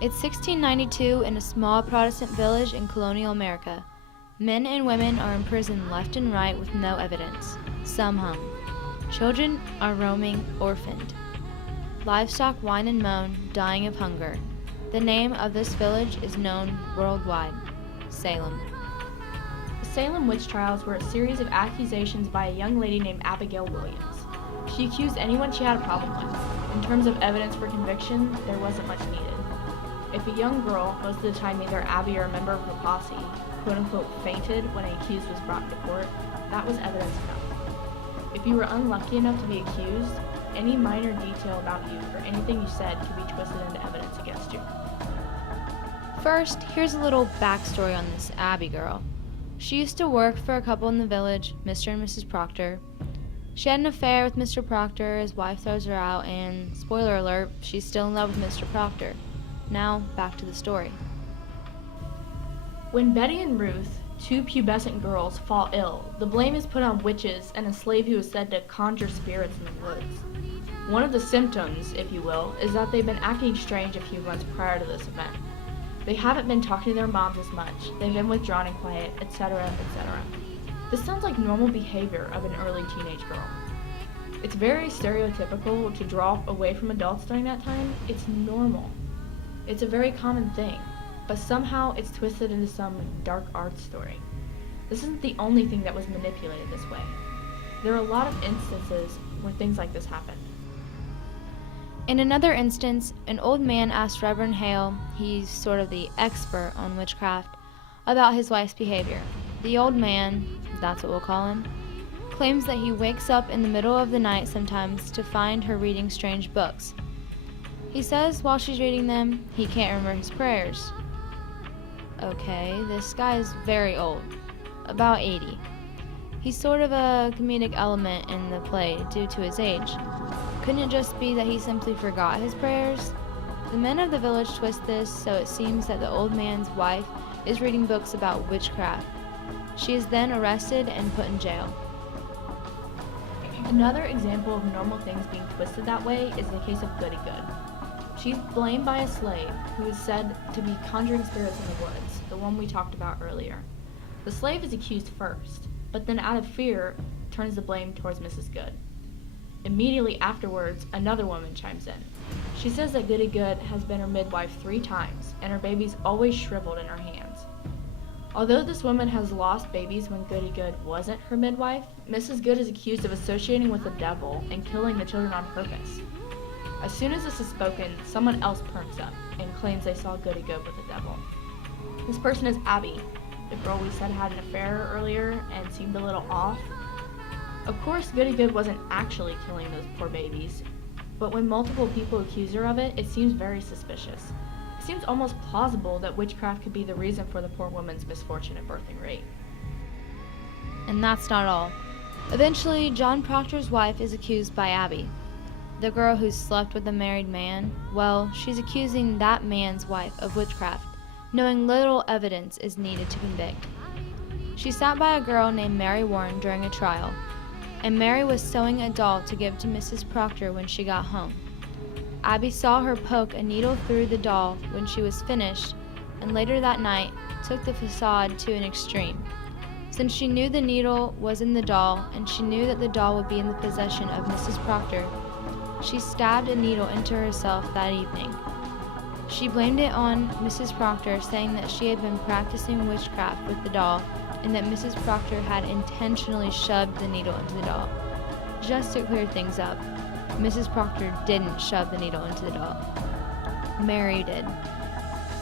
It's 1692 in a small Protestant village in colonial America. Men and women are imprisoned left and right with no evidence, some hung. Children are roaming orphaned. Livestock whine and moan, dying of hunger. The name of this village is known worldwide, Salem. The Salem witch trials were a series of accusations by a young lady named Abigail Williams. She accused anyone she had a problem with. In terms of evidence for conviction, there wasn't much needed. If a young girl, most of the time either Abby or a member of her posse, quote-unquote fainted when an accused was brought to court, that was evidence enough. If you were unlucky enough to be accused, any minor detail about you or anything you said could be twisted into evidence against you. First, here's a little backstory on this Abby girl. She used to work for a couple in the village, Mr. and Mrs. Proctor. She had an affair with Mr. Proctor, his wife throws her out, and, spoiler alert, she's still in love with Mr. Proctor. Now, back to the story. When Betty and Ruth, two pubescent girls, fall ill, the blame is put on witches and a slave who is said to conjure spirits in the woods. One of the symptoms, if you will, is that they've been acting strange a few months prior to this event. They haven't been talking to their moms as much, they've been withdrawn and quiet, etc., etc. This sounds like normal behavior of an early teenage girl. It's very stereotypical to draw away from adults during that time. It's normal. It's a very common thing, but somehow it's twisted into some dark art story. This isn't the only thing that was manipulated this way. There are a lot of instances where things like this happen. In another instance, an old man asked Reverend Hale, he's sort of the expert on witchcraft, about his wife's behavior. The old man, that's what we'll call him, claims that he wakes up in the middle of the night sometimes to find her reading strange books. He says while she's reading them, he can't remember his prayers. Okay, this guy is very old, about 80. He's sort of a comedic element in the play due to his age. Couldn't it just be that he simply forgot his prayers? The men of the village twist this so it seems that the old man's wife is reading books about witchcraft. She is then arrested and put in jail. Another example of normal things being twisted that way is the case of Goody Good. She's blamed by a slave who is said to be conjuring spirits in the woods, the one we talked about earlier. The slave is accused first, but then out of fear turns the blame towards Mrs. Good. Immediately afterwards, another woman chimes in. She says that Goody Good has been her midwife 3 times, and her baby's always shriveled in her hands. Although this woman has lost babies when Goody Good wasn't her midwife, Mrs. Good is accused of associating with the devil and killing the children on purpose. As soon as this is spoken, someone else perks up and claims they saw Goody Good with the devil. This person is Abby, the girl we said had an affair earlier and seemed a little off. Of course, Goody Good wasn't actually killing those poor babies, but when multiple people accuse her of it, it seems very suspicious. It seems almost plausible that witchcraft could be the reason for the poor woman's misfortune and birthing rate. And that's not all. Eventually, John Proctor's wife is accused by Abby. The girl who slept with a married man, well, she's accusing that man's wife of witchcraft, knowing little evidence is needed to convict. She sat by a girl named Mary Warren during a trial, and Mary was sewing a doll to give to Mrs. Proctor when she got home. Abby saw her poke a needle through the doll when she was finished, and later that night took the facade to an extreme. Since she knew the needle was in the doll, and she knew that the doll would be in the possession of Mrs. Proctor, she stabbed a needle into herself that evening. She blamed it on Mrs. Proctor, saying that she had been practicing witchcraft with the doll and that Mrs. Proctor had intentionally shoved the needle into the doll. Just to clear things up, Mrs. Proctor didn't shove the needle into the doll. Mary did.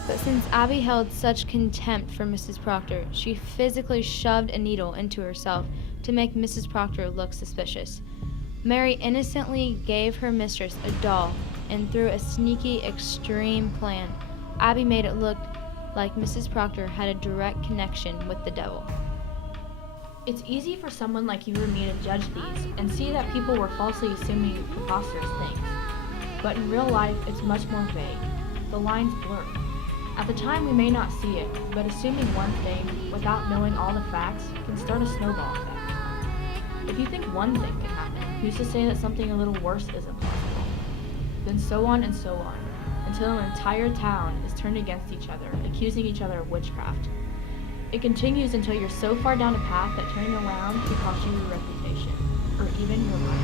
But since Abby held such contempt for Mrs. Proctor, she physically shoved a needle into herself to make Mrs. Proctor look suspicious. Mary innocently gave her mistress a doll, and through a sneaky, extreme plan, Abby made it look like Mrs. Proctor had a direct connection with the devil. It's easy for someone like you or me to judge these and see that people were falsely assuming preposterous things. But in real life, it's much more vague. The lines blur. At the time, we may not see it, but assuming one thing without knowing all the facts can start a snowball effect. If you think one thing can happen, who's to say that something a little worse isn't possible? Then so on and so on, until an entire town is turned against each other, accusing each other of witchcraft. It continues until you're so far down a path that turning around could cost you your reputation, or even your life.